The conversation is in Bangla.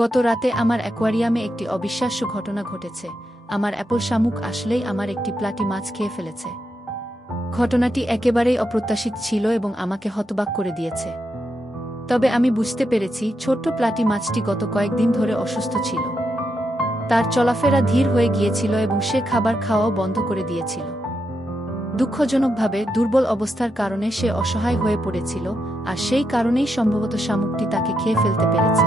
গত রাতে আমার অ্যাকোয়ারিয়ামে একটি অবিশ্বাস্য ঘটনা ঘটেছে। আমার অ্যাপল শামুক আসলেই আমার একটি প্লাটি মাছ খেয়ে ফেলেছে। ঘটনাটি একেবারেই অপ্রত্যাশিত ছিল এবং আমাকে হতবাক করে দিয়েছে। তবে আমি বুঝতে পেরেছি, ছোট্ট প্লাটি মাছটি গত কয়েকদিন ধরে অসুস্থ ছিল। তার চলাফেরা ধীর হয়ে গিয়েছিল এবং সে খাবার খাওয়াও বন্ধ করে দিয়েছিল। দুঃখজনকভাবে দুর্বল অবস্থার কারণে সে অসহায় হয়ে পড়েছিল, আর সেই কারণেই সম্ভবত শামুকটি তাকে খেয়ে ফেলতে পেরেছে।